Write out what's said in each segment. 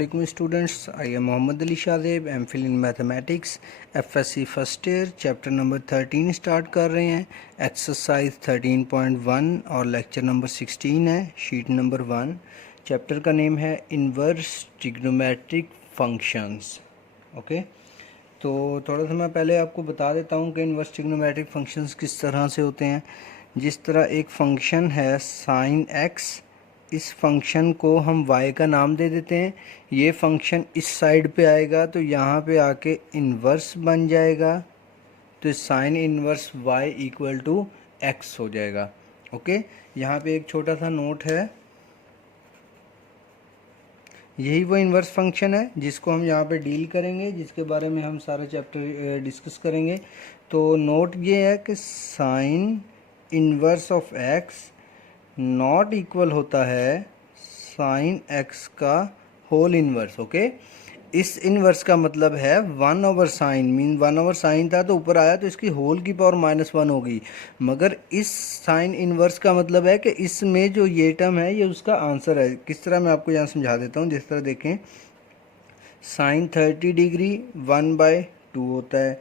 Assalamualaikum students. I am Mohammad Ali Shadeb, MPhil in Mathematics, FSC first year, chapter number 13 start कर रहे हैं। Exercise 13.1 और lecture number 16 है, sheet number 1। Chapter का name है inverse trigonometric functions. Okay, तो थोड़ा सा मैं पहले आपको बता देता हूँ कि इन्वर्स ट्रिग्नोमेट्रिक फंक्शंस किस तरह से होते हैं। जिस तरह एक फंक्शन है साइन एक्स, इस फंक्शन को हम y का नाम दे देते हैं। ये फंक्शन इस साइड पे आएगा तो यहाँ पे आके इन्वर्स बन जाएगा, तो sine inverse y equal to x हो जाएगा। ओके, यहाँ पे एक छोटा सा नोट है, यही वो इन्वर्स फंक्शन है जिसको हम यहाँ पे डील करेंगे, जिसके बारे में हम सारा चैप्टर डिस्कस करेंगे। तो नोट ये है कि sign inverse of x not equal होता है साइन एक्स का होल इन्वर्स। ओके, इस इन्वर्स का मतलब है 1/sin, मीन 1/sin था तो ऊपर आया तो इसकी होल की पावर -1 होगी। मगर इस साइन इन्वर्स का मतलब है कि इसमें जो ये टर्म है ये उसका आंसर है। किस तरह मैं आपको यहाँ समझा देता हूँ। जिस तरह देखें, साइन 30 डिग्री 1/2 होता है,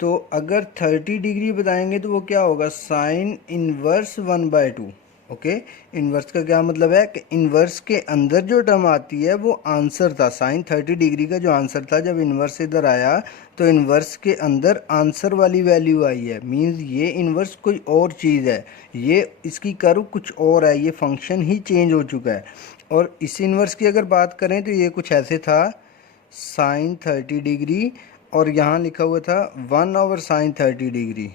तो अगर 30 डिग्री बताएंगे तो वो क्या होगा, साइन इन्वर्स 1/2। ओके, इन्वर्स का क्या मतलब है कि इन्वर्स के अंदर जो टर्म आती है वो आंसर था। साइन 30 डिग्री का जो आंसर था, जब इन्वर्स इधर आया तो इन्वर्स के अंदर आंसर वाली वैल्यू आई है। मींस ये इन्वर्स कोई और चीज़ है, ये इसकी कर्व कुछ और है, ये फंक्शन ही चेंज हो चुका है। और इस इन्वर्स की अगर बात करें तो ये कुछ ऐसे था, साइन 30 डिग्री और यहाँ लिखा हुआ था 1/sin 30 डिग्री।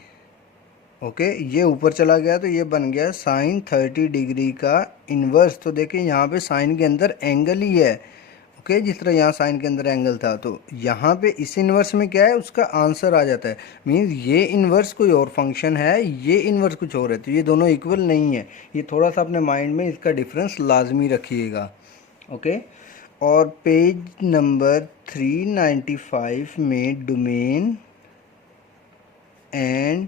ओके, ये ऊपर चला गया तो ये बन गया साइन 30 डिग्री का इन्वर्स। तो देखिए यहाँ पे साइन के अंदर एंगल ही है। ओके, जिस तरह यहाँ साइन के अंदर एंगल था, तो यहाँ पे इस इन्वर्स में क्या है, उसका आंसर आ जाता है। मीन्स ये इन्वर्स कोई और फंक्शन है, ये इन्वर्स कुछ और है, तो ये दोनों इक्वल नहीं है। ये थोड़ा सा अपने माइंड में इसका डिफरेंस लाजमी रखिएगा। ओके, और पेज नंबर 395 में domain and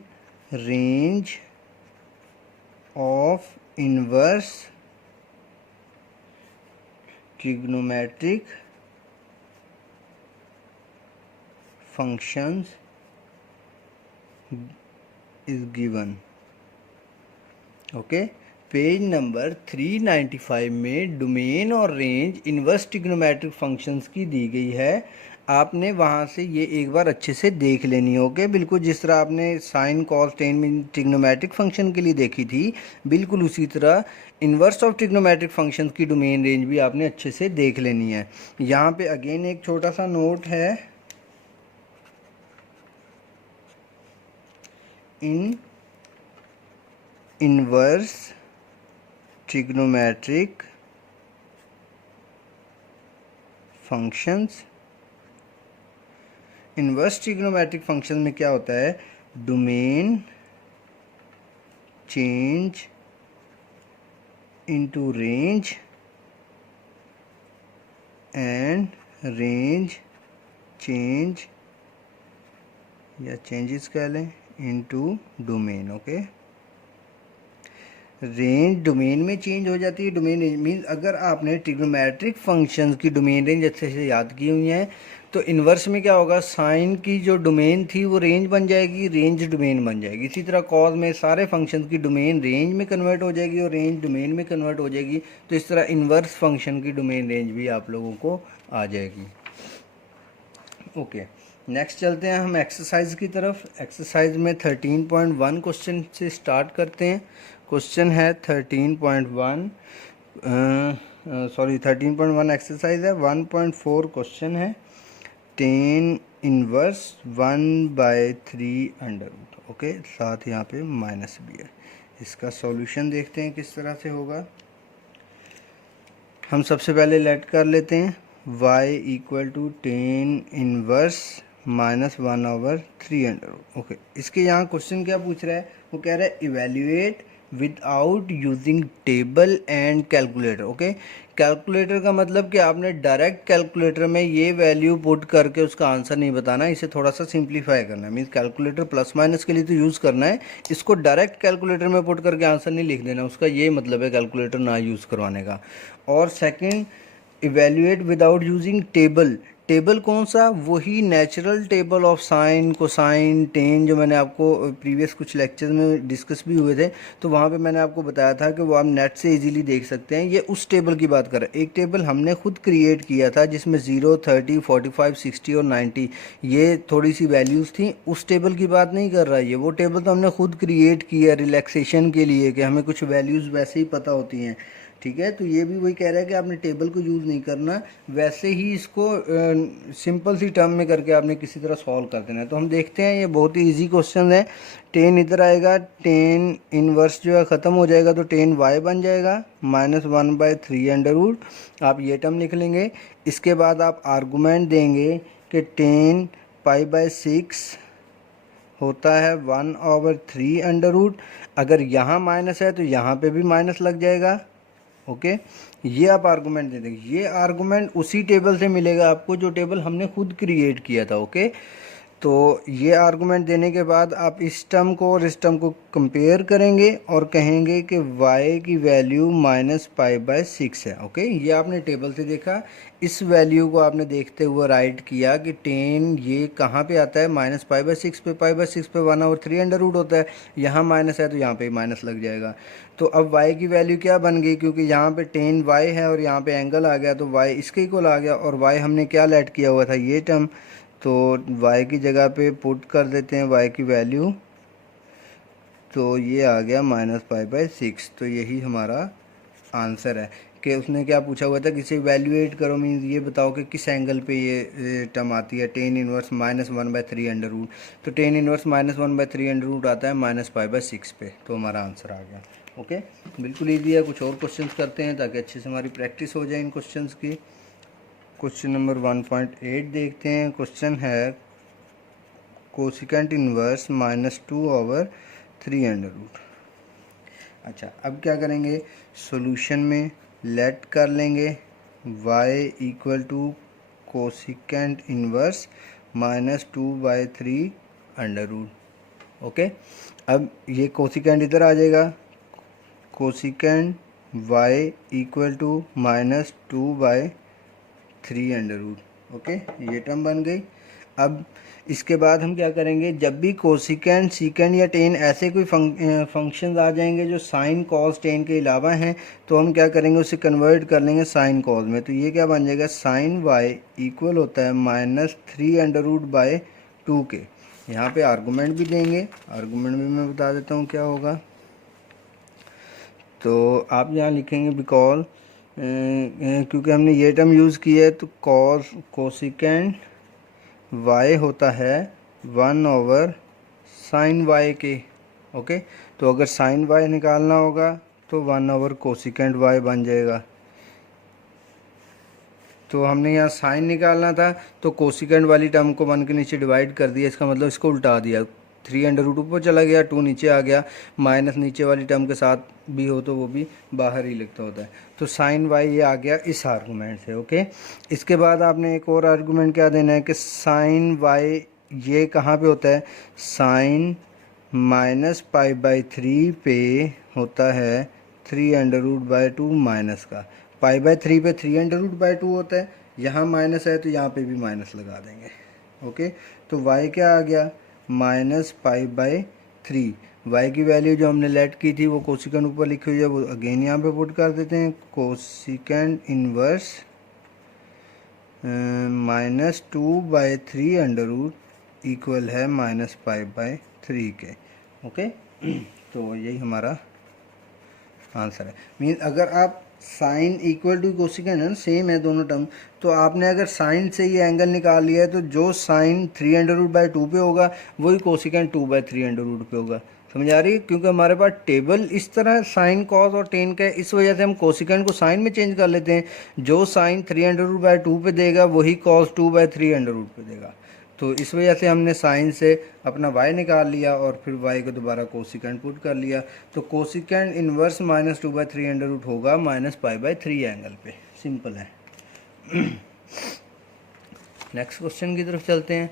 range of inverse trigonometric functions is given. Okay, page number 395 में डोमेन और रेंज इन्वर्स ट्रिग्नोमेट्रिक फंक्शंस की दी गई है। आपने वहाँ से ये एक बार अच्छे से देख लेनी हो। ओके, बिल्कुल जिस तरह आपने sine cos tan trigonometric function के लिए देखी थी, बिल्कुल उसी तरह इन्वर्स ऑफ ट्रिग्नोमेट्रिक फंक्शंस की डोमेन रेंज भी आपने अच्छे से देख लेनी है। यहाँ पे अगेन एक छोटा सा नोट है, in inverse trigonometric functions, inverse trigonometric function में क्या होता है, domain change into range and range change या चेंजेस कह लें into domain. Okay, range domain में चेंज हो जाती है। डोमेन रेंज मीन्स अगर आपने ट्रिग्नोमेट्रिक फंक्शंस की डोमेन रेंज अच्छे से याद की हुई है तो इन्वर्स में क्या होगा, साइन की जो डोमेन थी वो रेंज बन जाएगी, रेंज डोमेन बन जाएगी। इसी तरह कॉस में सारे फंक्शंस की डोमेन रेंज में कन्वर्ट हो जाएगी और रेंज डोमेन में कन्वर्ट हो जाएगी। तो इस तरह इन्वर्स फंक्शन की डोमेन रेंज भी आप लोगों को आ जाएगी। ओके, नेक्स्ट चलते हैं हम एक्सरसाइज की तरफ। एक्सरसाइज में 13.1 क्वेश्चन से स्टार्ट करते हैं। क्वेश्चन है 13.1 एक्सरसाइज है। 1.4 क्वेश्चन है, टेन इन्वर्स 1/3 ओके, साथ यहाँ पे माइनस भी है। इसका सॉल्यूशन देखते हैं किस तरह से होगा। हम सबसे पहले लेट कर लेते हैं y equal to tan inverse -1/3। Okay, इसके यहाँ क्वेश्चन क्या पूछ रहा है, वो कह रहा है evaluate without using table and calculator. Okay, calculator का मतलब कि आपने डायरेक्ट कैलकुलेटर में ये वैल्यू पुट करके उसका आंसर नहीं बताना, इसे थोड़ा सा सिंप्लीफाई करना है। मीन्स कैलकुलेटर प्लस माइनस के लिए तो यूज़ करना है, इसको डायरेक्ट कैलकुलेटर में पुट करके आंसर नहीं लिख देना, उसका ये मतलब है कैलकुलेटर ना यूज़ करवाने का। और second, evaluate without using table. Table कौन सा? वही natural table of sine, cosine, ten, जो मैंने आपको प्रीवियस कुछ लेक्चर्स में डिस्कस भी हुए थे, तो वहाँ पे मैंने आपको बताया था कि वो आप नेट से इजीली देख सकते हैं। ये उस टेबल की बात कर रहा है। एक टेबल हमने खुद क्रिएट किया था जिसमें 0, 30, 45, 60 और 90 ये थोड़ी सी वैल्यूज़ थी। उस टेबल की बात नहीं कर रहा है ये। वो टेबल तो हमने खुद क्रिएट किया रिलैक्सेशन के लिए, कि हमें कुछ वैल्यूज़ वैसे ही पता होती हैं, ठीक है। तो ये भी वही कह रहा है कि आपने टेबल को यूज़ नहीं करना, वैसे ही इसको सिंपल सी टर्म में करके आपने किसी तरह सॉल्व कर देना है। तो हम देखते हैं, ये बहुत ही इजी क्वेश्चन है। टेन इधर आएगा, टेन इनवर्स जो है ख़त्म हो जाएगा तो टेन वाई बन जाएगा -1/3 आप ये टर्म लिख लेंगे। इसके बाद आप आर्गूमेंट देंगे कि टेन π/6 होता है 1/3 अगर यहाँ माइनस है तो यहाँ पे भी माइनस लग जाएगा। ओके, ये आप आर्गूमेंट दे देंगे। ये आर्गूमेंट उसी टेबल से मिलेगा आपको जो टेबल हमने खुद क्रिएट किया था। ओके, तो ये आर्गूमेंट देने के बाद आप इस टर्म को और इस टर्म को कंपेयर करेंगे और कहेंगे कि y की वैल्यू -π/6 है। ओके, ये आपने टेबल से देखा। इस वैल्यू को आपने देखते हुए राइट किया कि 10 ये कहाँ पे आता है? -π/6 पे। π/6 पे 1/3 होता है। यहाँ माइनस है तो यहाँ पे माइनस लग जाएगा। तो अब y की वैल्यू क्या बन गई? क्योंकि यहाँ पे 10y है और यहाँ पे एंगल आ गया तो y इसके इक्वल आ गया, और y हमने क्या लेट किया हुआ था? ये टर्म। तो y की जगह पे पुट कर देते हैं y की वैल्यू, तो ये आ गया -π/6। तो यही हमारा आंसर है। कि उसने क्या पूछा हुआ था, किसी वैल्यूएट करो, मीन्स ये बताओ कि किस एंगल पे ये टर्म आती है। टेन इनवर्स -1/3 तो टेन इनवर्स -1/3 आता है -π/6 पे। तो हमारा आंसर आ गया। ओके, बिल्कुल ईजी है। कुछ और क्वेश्चंस करते हैं ताकि अच्छे से हमारी प्रैक्टिस हो जाए इन क्वेश्चंस की। क्वेश्चन नंबर 1.8 देखते हैं। क्वेश्चन है कोसिकेंट इनवर्स -2/3। अच्छा, अब क्या करेंगे? सॉल्यूशन में लेट कर लेंगे y = कोसिकेंट इनवर्स -2/3। ओके, अब ये कोसिकेंट इधर आ जाएगा। Cosecant y = -2/3। ओके, ये टर्म बन गई। अब इसके बाद हम क्या करेंगे? जब भी कोसिकेंट, सीकेंट या टेन ऐसे कोई फंक्शंस आ जाएंगे जो साइन, कॉस, टेन के अलावा हैं, तो हम क्या करेंगे? उसे कन्वर्ट कर लेंगे साइन कॉस में। तो ये क्या बन जाएगा? साइन y इक्वल होता है -3√2 के। यहाँ पे आर्गूमेंट भी देंगे। आर्गूमेंट भी मैं बता देता हूँ क्या होगा। तो आप यहाँ लिखेंगे बिकॉज, क्योंकि हमने ये टर्म यूज़ किया है तो कोसिकेंट y होता है 1/sin y के। ओके, तो अगर sin y निकालना होगा तो 1/कोसिकेंट y बन जाएगा। तो हमने यहाँ साइन निकालना था तो कोसिकेंट वाली टर्म को 1 के नीचे डिवाइड कर दिया, इसका मतलब इसको उल्टा दिया। 3√2 ऊपर चला गया, 2 नीचे आ गया, माइनस नीचे वाली टर्म के साथ भी हो तो वो भी बाहर ही लिखता होता है। तो साइन y ये आ गया इस आर्गूमेंट से। ओके, इसके बाद आपने एक और आर्गूमेंट क्या देना है कि साइन y ये कहाँ पे होता है? साइन -π/3 पे होता है 3√2 माइनस का। π/3 पे 3√2 होता है। यहाँ माइनस है तो यहाँ पे भी माइनस लगा देंगे। ओके, तो y क्या आ गया? -π/3। y की वैल्यू जो हमने लेट की थी वो कोसिकेंट ऊपर लिखी हुई है, वो अगेन यहाँ पे पुट कर देते हैं। कोसिकेंट इनवर्स -2/3 इक्वल है -π/3 के। ओके, तो यही हमारा आंसर है। मीन अगर आप साइन इक्वल टू कोसिकेंट है, सेम है दोनों टर्म, तो आपने अगर साइन से ये एंगल निकाल लिया है तो जो साइन 3√2 पे होगा वही कोसिकेंट 2/3 पे होगा। समझ आ रही है? क्योंकि हमारे पास टेबल इस तरह साइन, कॉस और टेन का है, इस वजह से हम कोसिकेंट को साइन में चेंज कर लेते हैं। जो साइन 3√2 पे देगा वही कॉस 2/3 पे देगा। तो इस वजह से हमने साइन से अपना y निकाल लिया और फिर y को दोबारा कोसिकेंट पुट कर लिया। तो कोसिकेंट इनवर्स -2/3 होगा -π/3 एंगल पे। सिंपल है। नेक्स्ट क्वेश्चन की तरफ चलते हैं।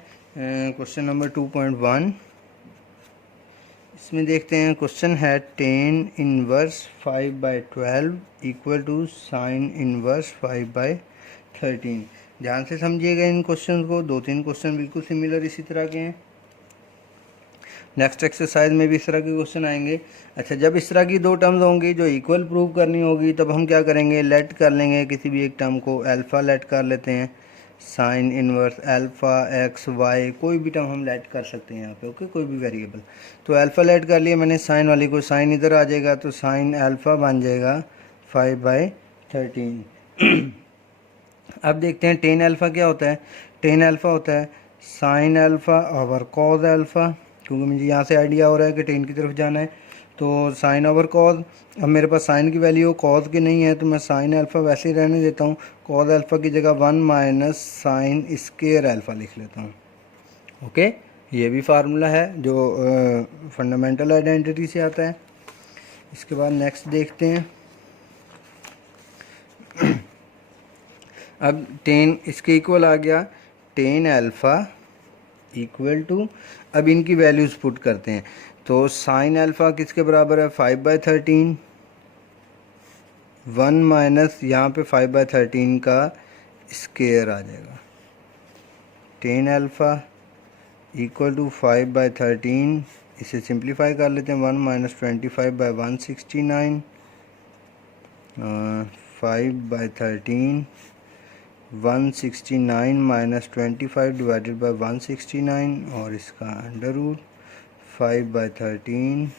क्वेश्चन नंबर 2.1 इसमें देखते हैं। क्वेश्चन है tan इनवर्स 5/12 = sin इनवर्स 5/12। 13। ध्यान से समझिएगा इन क्वेश्चन को, 2-3 क्वेश्चन बिल्कुल सिमिलर इसी तरह के हैं। नेक्स्ट एक्सरसाइज में भी इस तरह के क्वेश्चन आएंगे। अच्छा, जब इस तरह की दो टर्म्स होंगी जो इक्वल प्रूव करनी होगी, तब हम क्या करेंगे, लेट कर लेंगे किसी भी एक टर्म को। अल्फ़ा लेट कर लेते हैं, sine inverse alpha x y, कोई भी टर्म हम लेट कर सकते हैं यहाँ पे, ओके, कोई भी वेरिएबल। तो अल्फ़ा लेट कर लिया मैंने साइन वाली को, साइन इधर आ जाएगा तो साइन अल्फ़ा बन जाएगा 5/13। अब देखते हैं टेन अल्फ़ा क्या होता है। टेन अल्फ़ा होता है sine alpha over cos alpha, क्योंकि मुझे यहाँ से आइडिया हो रहा है कि टेन की तरफ जाना है, तो साइन ओवर कॉज। अब मेरे पास साइन की वैल्यू कॉज की नहीं है, तो मैं साइन अल्फ़ा वैसे ही रहने देता हूँ। कॉज अल्फ़ा की जगह 1 माइनस साइन स्क्वायर अल्फ़ा लिख लेता हूँ, ओके। ये भी फार्मूला है जो फंडामेंटल आइडेंटिटी से आता है। इसके बाद नेक्स्ट देखते हैं। अब टेन इसके इक्वल आ गया, टेन अल्फ़ा इक्वल टू, अब इनकी वैल्यूज़ पुट करते हैं। तो साइन अल्फ़ा किसके बराबर है, 5/13, 1 माइनस यहाँ पे 5/13 का स्क्वायर आ जाएगा। टेन अल्फ़ा इक्वल टू 5/13, इसे सिंप्लीफाई कर लेते हैं, 1 माइनस 25/169, 5/13, 169 माइनस 25 डिवाइडेड बाई 169, और इसका अंडर रूट 5/13,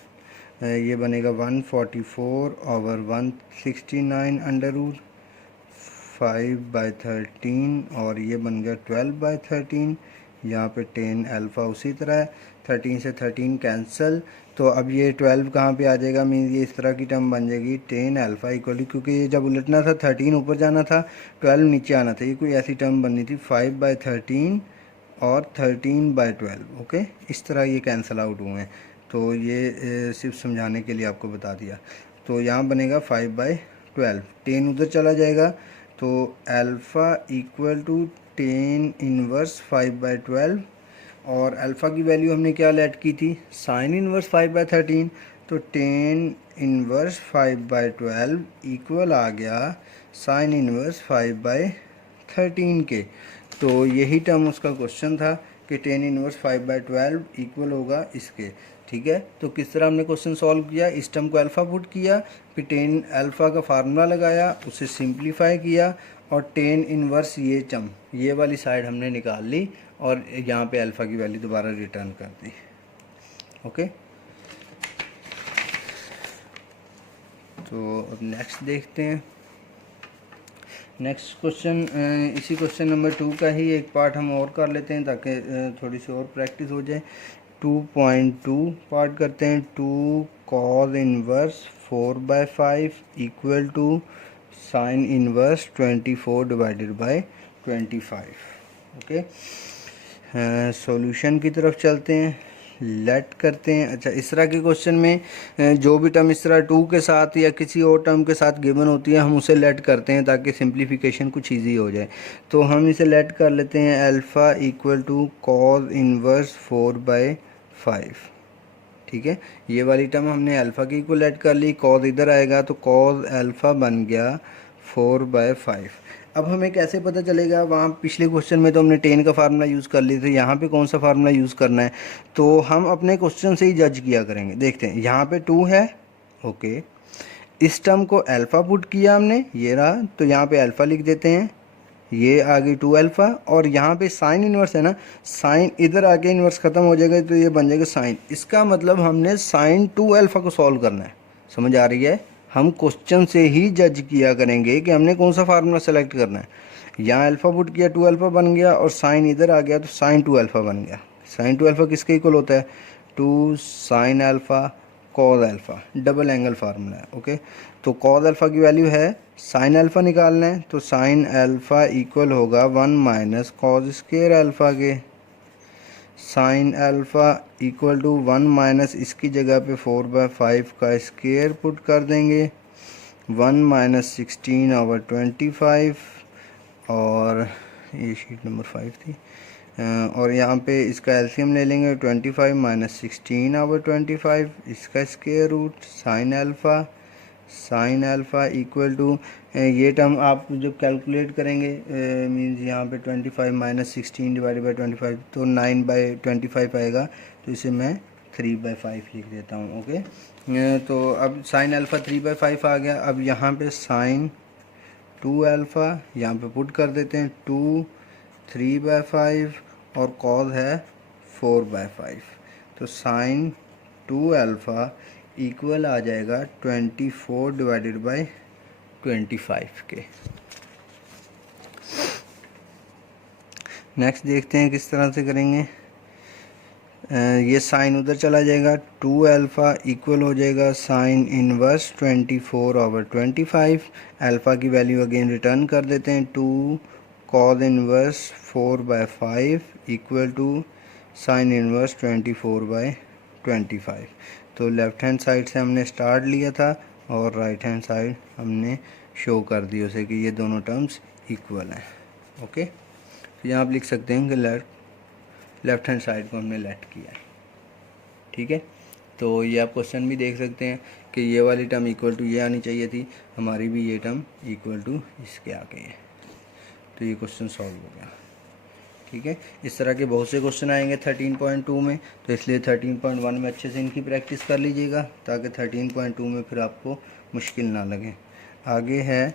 ये बनेगा 144 ओवर 169 अंडर रूट 5/13, और ये बन गया 12/13। यहाँ पे टेन अल्फ़ा उसी तरह है, 13 से 13 कैंसिल, तो अब ये 12 कहाँ पे आ जाएगा, मीन ये इस तरह की टर्म बन जाएगी, टेन अल्फ़ा इक्वली, क्योंकि ये जब उलटना था 13 ऊपर जाना था, 12 नीचे आना था, ये कोई ऐसी टर्म बननी थी, 5/13 और 13/12, ओके। इस तरह ये कैंसिल आउट हुए हैं, तो ये सिर्फ समझाने के लिए आपको बता दिया। तो यहाँ बनेगा 5/12, टेन उधर चला जाएगा, तो alpha equal to tan inverse 5/12, और अल्फ़ा की वैल्यू हमने क्या लेट की थी, साइन इनवर्स 5/13, तो टेन इनवर्स 5/12 इक्वल आ गया साइन इनवर्स 5/13 के। तो यही टर्म उसका क्वेश्चन था कि टेन इनवर्स 5/12 इक्वल होगा इसके, ठीक है। तो किस तरह हमने क्वेश्चन सॉल्व किया, इस टर्म को अल्फ़ा पुट किया, फिर टेन अल्फ़ा का फार्मूला लगाया, उसे सिंप्लीफाई किया, और टेन इनवर्स ये टर्म ये वाली साइड हमने निकाल ली, और यहाँ पे अल्फ़ा की वैल्यू दोबारा रिटर्न कर दी, ओके। तो अब नेक्स्ट देखते हैं। नेक्स्ट क्वेश्चन, इसी क्वेश्चन नंबर 2 का ही एक पार्ट हम और कर लेते हैं ताकि थोड़ी सी और प्रैक्टिस हो जाए। 2.2 पार्ट करते हैं। 2 cos inverse 4/5 equal to sine inverse 24 divided by 25, okay. Solution की तरफ चलते हैं, लेट करते हैं। अच्छा, इस तरह के क्वेश्चन में जो भी टर्म इस तरह 2 के साथ या किसी और टर्म के साथ गिवन होती है, हम उसे लेट करते हैं ताकि सिंप्लीफिकेशन कुछ इजी हो जाए। तो हम इसे लेट कर लेते हैं, alpha equal to cos inverse 4/5, ठीक है। ये वाली टर्म हमने अल्फ़ा की इक्वल लेट कर ली, कॉज इधर आएगा तो कॉज अल्फ़ा बन गया 4/5। अब हमें कैसे पता चलेगा, वहाँ पिछले क्वेश्चन में तो हमने टेन का फार्मूला यूज़ कर लिए थे, यहाँ पे कौन सा फार्मूला यूज़ करना है, तो हम अपने क्वेश्चन से ही जज किया करेंगे। देखते हैं, यहाँ पे 2 है, ओके, इस टर्म को अल्फ़ा पुट किया हमने, ये रहा, तो यहाँ पे अल्फ़ा लिख देते हैं, ये आ गई 2 अल्फ़ा, और यहाँ पे साइन इन्वर्स है ना, साइन इधर आके इन्वर्स ख़त्म हो जाएगा, तो ये बन जाएगा साइन। इसका मतलब हमने साइन 2 अल्फ़ा को सॉल्व करना है, समझ आ रही है। हम क्वेश्चन से ही जज किया करेंगे कि हमने कौन सा फार्मूला सेलेक्ट करना है। यहाँ अल्फ़ा पुट किया, 2 अल्फ़ा बन गया, और साइन इधर आ गया तो साइन 2 अल्फ़ा बन गया। साइन 2 अल्फ़ा किसके इक्वल होता है, 2 sine alpha cos alpha, double angle formula है, ओके। तो कॉज अल्फ़ा की वैल्यू है, साइन अल्फ़ा निकालना है, तो साइन अल्फ़ा इक्वल होगा 1 माइनस कॉज स्क्वायर अल्फ़ा के। Sine alpha equal to 1 minus इसकी जगह पे 4/5 का स्क्वायर पुट कर देंगे, 1 माइनस 16/25, और ये शीट नंबर 5 थी, और यहाँ पे इसका एलसीएम ले लेंगे, 25 माइनस 16/25, इसका square root, sine alpha sine alpha equal to, ये टर्म आप जब कैलकुलेट करेंगे मीन्स यहाँ पे 25 माइनस 16 डिवाइडेड बाई 25 तो 9/25 आएगा, तो इसे मैं 3/5 लिख देता हूँ। ओके, तो अब साइन अल्फ़ा 3/5 आ गया। अब यहाँ पे साइन 2 अल्फ़ा यहाँ पे पुट कर देते हैं, 2 3/5 और कॉस है 4/5, तो साइन 2 अल्फ़ा इक्वल आ जाएगा 24 डिवाइडेड बाई 25 के। नेक्स्ट देखते हैं किस तरह से करेंगे। ये साइन उधर चला जाएगा, 2 अल्फ़ा इक्वल हो जाएगा साइन इनवर्स 24/25। अल्फ़ा की वैल्यू अगेन रिटर्न कर देते हैं, 2 cos inverse 4/5 equal to sine inverse 24/25। तो लेफ़्ट हैंड साइड से हमने स्टार्ट लिया था और राइट हैंड साइड हमने शो कर दी उसे कि ये दोनों टर्म्स इक्वल हैं। ओके, तो यहाँ आप लिख सकते हैं कि लेफ़्ट हैंड साइड को हमने लेट किया है। ठीक है, तो ये आप क्वेश्चन भी देख सकते हैं कि ये वाली टर्म इक्वल टू ये आनी चाहिए थी, हमारी भी ये टर्म इक्वल टू इसके आ गई है, तो ये क्वेश्चन सॉल्व हो गया। ठीक है, इस तरह के बहुत से क्वेश्चन आएंगे 13.2 में, तो इसलिए 13.1 में अच्छे से इनकी प्रैक्टिस कर लीजिएगा ताकि 13.2 में फिर आपको मुश्किल ना लगे। आगे है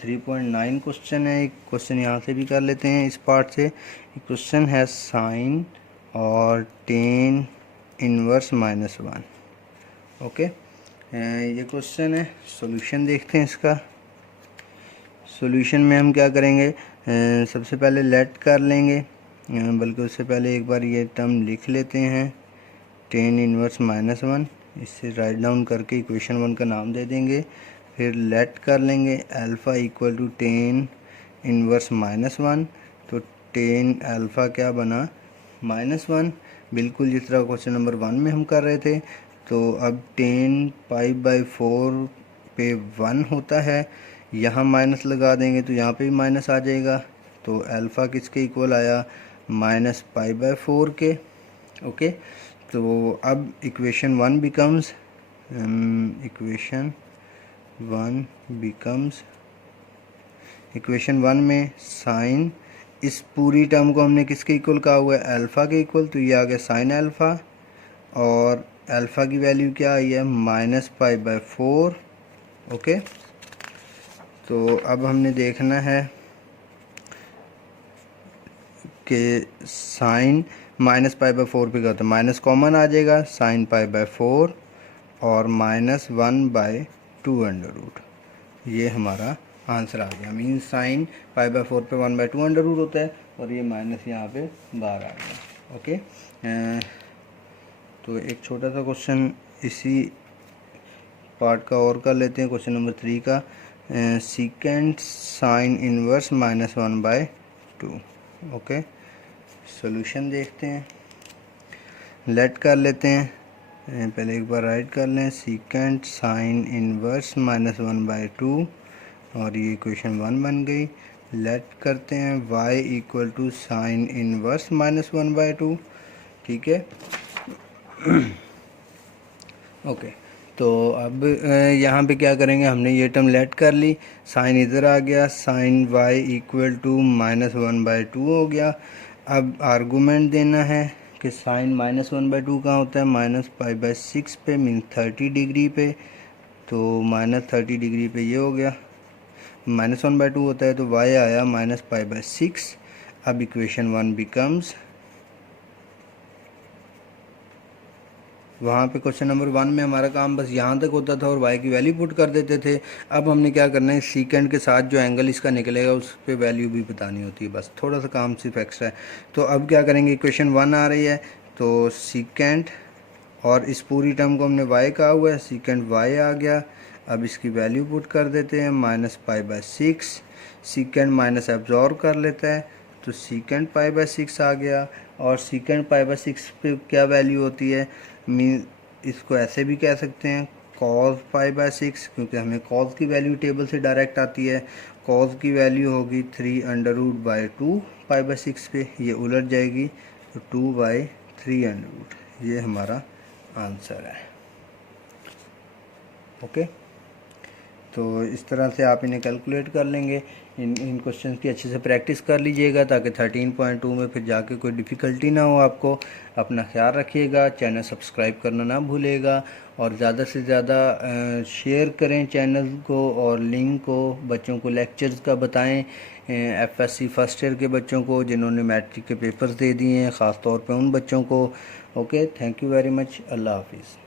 3.9 क्वेश्चन है, एक क्वेश्चन यहाँ से भी कर लेते हैं इस पार्ट से। क्वेश्चन है साइन और टेन इनवर्स -1। ओके, ये क्वेश्चन है, सॉल्यूशन देखते हैं इसका। सॉल्यूशन में हम क्या करेंगे, सबसे पहले लेट कर लेंगे, बल्कि उससे पहले एक बार ये टर्म लिख लेते हैं, टेन इनवर्स -1, इससे राइट डाउन करके इक्वेशन 1 का नाम दे देंगे। फिर लेट कर लेंगे alpha equal to tan inverse -1, तो टेन अल्फ़ा क्या बना -1, बिल्कुल जिस तरह क्वेश्चन नंबर 1 में हम कर रहे थे। तो अब 10π/4 पे 1 होता है, यहाँ माइनस लगा देंगे तो यहाँ पे भी माइनस आ जाएगा, तो अल्फ़ा किसके इक्वल आया, -π/4 के। ओके, तो अब इक्वेशन 1 में साइन, इस पूरी टर्म को हमने किसके इक्वल कहा हुआ है, अल्फ़ा के इक्वल, तो ये आ गया साइन अल्फ़ा, और अल्फ़ा की वैल्यू क्या आई है, -π/4। ओके, तो अब हमने देखना है कि साइन -π/4 पे क्या होता है, माइनस कॉमन आ जाएगा, साइन π/4 और -1/2√, ये हमारा आंसर आ गया। मीन साइन π/4 पे 1/2√, होता है और ये माइनस यहाँ पे बाहर आ गया। ओके, तो एक छोटा सा क्वेश्चन इसी पार्ट का और कर लेते हैं, क्वेश्चन नंबर 3 का। Secant sign inverse -1/2। Okay, solution देखते हैं, लेट कर लेते हैं, पहले एक बार राइट कर लें, सीकेंट साइन इनवर्स -1/2 और ये इक्वेशन 1 बन गई। लेट करते हैं y equal to sine inverse -1/2। ठीक है, ओके, तो अब यहाँ पे क्या करेंगे, हमने ये टर्म लेट कर ली, साइन इधर आ गया, साइन y इक्वल टू -1/2 हो गया। अब आर्गूमेंट देना है कि साइन -1/2 कहाँ होता है, -π/6 पे, मीन 30 डिग्री पे, तो -30 डिग्री पे ये हो गया, -1/2 होता है, तो y आया -π/6। अब इक्वेशन 1 बिकम्स, वहाँ पे क्वेश्चन नंबर 1 में हमारा काम बस यहाँ तक होता था और y की वैल्यू पुट कर देते थे। अब हमने क्या करना है, सीकेंट के साथ जो एंगल इसका निकलेगा उस पर वैल्यू भी बतानी होती है, बस थोड़ा सा काम सिर्फ एक्स्ट्रा है। तो अब क्या करेंगे, इक्वेशन 1 आ रही है, तो सीकेंट, और इस पूरी टर्म को हमने y कहा हुआ है, सीकेंट y आ गया। अब इसकी वैल्यू पुट कर देते हैं, -π/6, सीकेंट माइनस एब्जॉर्व कर लेता है, तो सीकेंट π/6 आ गया। और सीकेंट π/6 पे क्या वैल्यू होती है, मीन इसको ऐसे भी कह सकते हैं cos π/6, क्योंकि हमें cos की वैल्यू टेबल से डायरेक्ट आती है। cos की वैल्यू होगी 3√2 π/6 पे, ये उलट जाएगी तो 2/3√, ये हमारा आंसर है। ओके, तो इस तरह से आप इन्हें कैलकुलेट कर लेंगे। इन क्वेश्चंस की अच्छे से प्रैक्टिस कर लीजिएगा ताकि 13.2 में फिर जाके कोई डिफ़िकल्टी ना हो आपको। अपना ख्याल रखिएगा, चैनल सब्सक्राइब करना ना भूलिएगा और ज़्यादा से ज़्यादा शेयर करें चैनल को और लिंक को। बच्चों को लेक्चर्स का बताएं, FSC फर्स्ट ईयर के बच्चों को जिन्होंने मैट्रिक के पेपर्स दे दिए हैं, ख़ास तौर पे उन बच्चों को। Okay, thank you very much. अल्लाह हाफिज़।